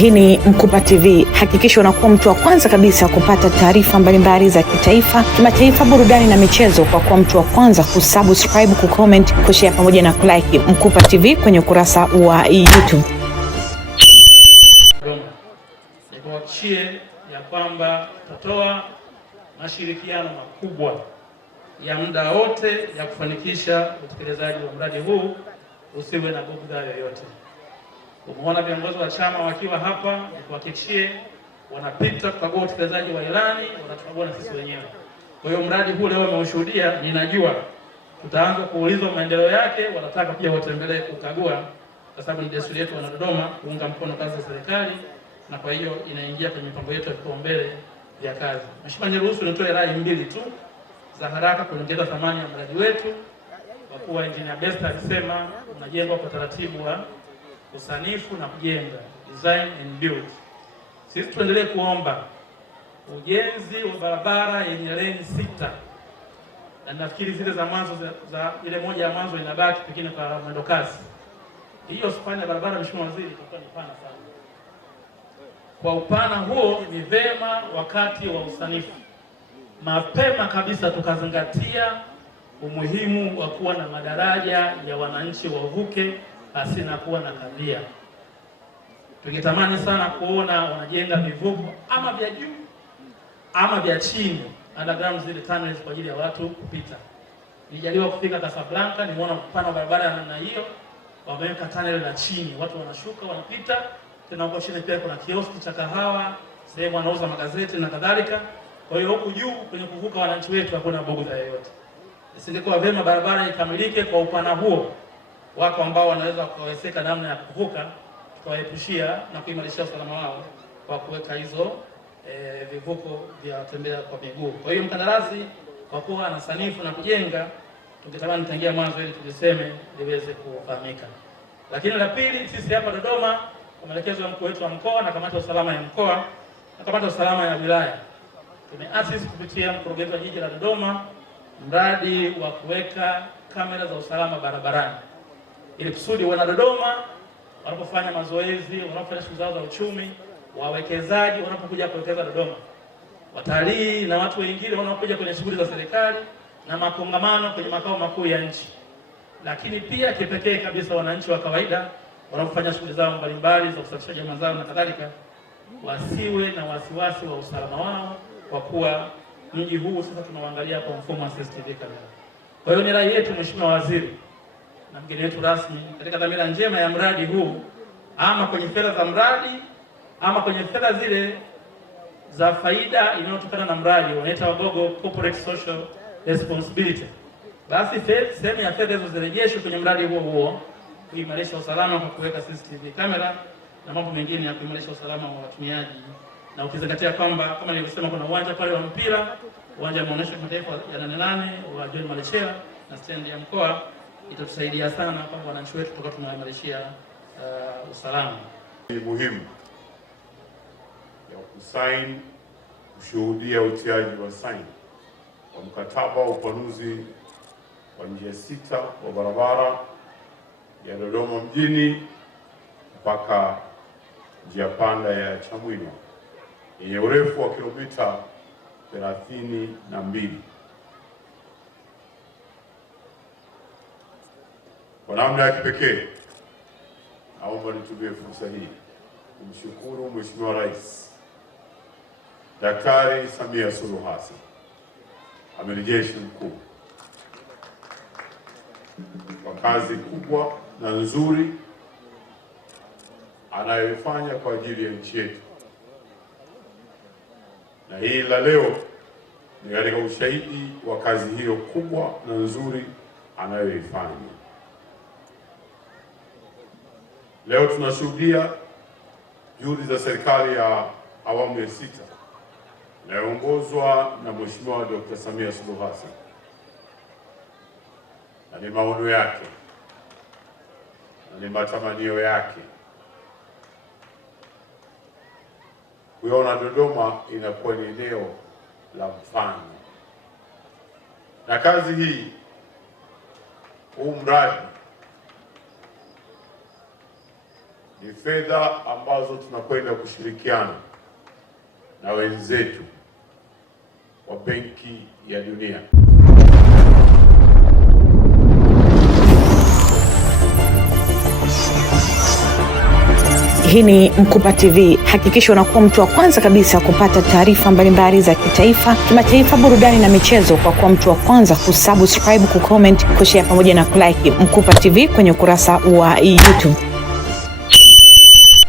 Hii ni Mkupa TV. Hakikisha unakuwa mtu wa kwanza kabisa kupata taarifa mbalimbali za kitaifa, kimataifa, burudani na michezo kwa kuwa mtu wa kwanza kusubscribe, kucomment, kushare pamoja na kulike Mkupa TV kwenye ukurasa wa YouTube. Nikuhakikishie ya kwamba tutatoa mashirikiano makubwa ya muda wote ya kufanikisha utekelezaji wa mradi huu usiwe na bughudha yoyote. Umeona viongozi wa chama wakiwa hapa, nikuhakikishie wanapita kukagua utekelezaji wa ilani, wanatukagua na sisi wenyewe. Kwa hiyo mradi huu leo umeushuhudia, ninajua tutaanza kuulizwa maendeleo yake, wanataka pia watembelee kukagua, kwa sababu ni desturi yetu wana Dodoma kuunga mkono kazi za serikali, na kwa hiyo inaingia kwenye mipango yetu ya vipaumbele vya kazi. Mheshimiwa, niruhusu nitoe rai mbili tu za haraka kuongeza thamani ya mradi wetu. Kwa kuwa Engineer Besta alisema unajengwa kwa taratibu wa usanifu na kujenga, design and build. Sisi tuendelee kuomba ujenzi wa barabara yenye leni 6, na nafikiri zile za mwanzo za ile moja ya mwanzo inabaki pekine kwa mwendo kasi. Hiyo spani ya barabara, Mheshimiwa Waziri, itakuwa ni pana sana. Kwa upana huo ni vema wakati wa usanifu mapema kabisa tukazingatia umuhimu wa kuwa na madaraja ya wananchi wavuke pasina kuwa na kadhia. Tungetamani sana kuona wanajenga vivuko ama vya juu ama vya chini, underground, zile tunnels kwa ajili ya watu kupita. Nilijaliwa kufika Casablanca, nimeona upana wa barabara ya namna hiyo, wameweka tunnel la chini, watu wanashuka wanapita. Tena huko chini pia kuna kioski cha kahawa, sehemu wanauza magazeti na kadhalika. Kwa hiyo huku juu kwenye kuvuka wananchi wetu hakuna bughudha yoyote. Isingekuwa vema barabara ikamilike kwa upana huo, wako ambao wanaweza kuwezeka namna ya kuvuka, tukawaepushia na kuimarisha usalama wao kwa kuweka hizo vivuko vya watembea kwa miguu. Kwa hiyo mkandarasi kwa kuwa anasanifu na kujenga, tungetamani tangia mwanzo ili tuliseme liweze kufahamika. Lakini la pili, sisi hapa Dodoma kwa maelekezo ya mkuu wetu wa mkoa na kamati ya usalama ya mkoa na kamati ya usalama ya wilaya, tumeasisi kupitia mkurugenzi wa jiji la Dodoma mradi wa kuweka kamera za usalama barabarani, ili kusudi wana Dodoma wanapofanya mazoezi, wanapofanya shughuli zao za uchumi, wawekezaji wanapokuja kuwekeza Dodoma, watalii na watu wengine wanaokuja kwenye shughuli za serikali na makongamano kwenye makao makuu ya nchi, lakini pia kipekee kabisa wananchi wa kawaida wanapofanya shughuli zao mbalimbali za kusafisha mazao na kadhalika, wasiwe na wasiwasi wa usalama wao, kwa kuwa mji huu sasa tunaangalia kwa mfumo wa CCTV kamera. Kwa hiyo ni rai yetu, Mheshimiwa Waziri na mgeni wetu rasmi, katika dhamira njema ya mradi huu, ama kwenye fedha za mradi ama kwenye fedha zile za faida inayotokana na mradi wanaita wagogo corporate social responsibility, basi sehemu ya fedha hizo zirejeshwe kwenye mradi huo kuimarisha usalama kwa kuweka CCTV kamera na mambo mengine ya kuimarisha usalama wa watumiaji, na ukizingatia kwamba kama nilivyosema kuna uwanja pale wa mpira, uwanja wa maonyesho ya kimataifa ya 88 wa John Malechela na stendi ya mkoa, itatusaidia sana kwamba wananchi wetu tutakuwa tunaimarishia usalama. Ni muhimu ya kusaini kushuhudia utiaji wa saini wa mkataba wa upanuzi wa njia 6 wa barabara ya Dodoma mjini mpaka njia panda ya Chamwino yenye urefu wa kilomita 32. Kwa namna ya kipekee, naomba nitumie fursa hii kumshukuru Mheshimiwa Rais Daktari Samia Suluhu Hassan, Amiri Jeshi Mkuu, kwa kazi kubwa na nzuri anayoifanya kwa ajili ya nchi yetu, na hii la leo ni katika ushahidi wa kazi hiyo kubwa na nzuri anayoifanya. Leo tunashuhudia juhudi za serikali ya awamu ya 6 inayoongozwa na Mheshimiwa Dr. Samia Suluhu Hassan, na ni maono yake na ni matamanio yake kuiona Dodoma inakuwa ni eneo la mfano. Na kazi hii, huu mradi ni fedha ambazo tunakwenda kushirikiana na wenzetu wa Benki ya Dunia. Hii ni Mkupa TV. Hakikisha unakuwa mtu wa kwanza kabisa kupata taarifa mbalimbali za kitaifa, kimataifa, burudani na michezo kwa kuwa mtu wa kwanza kusubscribe, kucomment, kushare pamoja na kulike Mkupa TV kwenye ukurasa wa YouTube.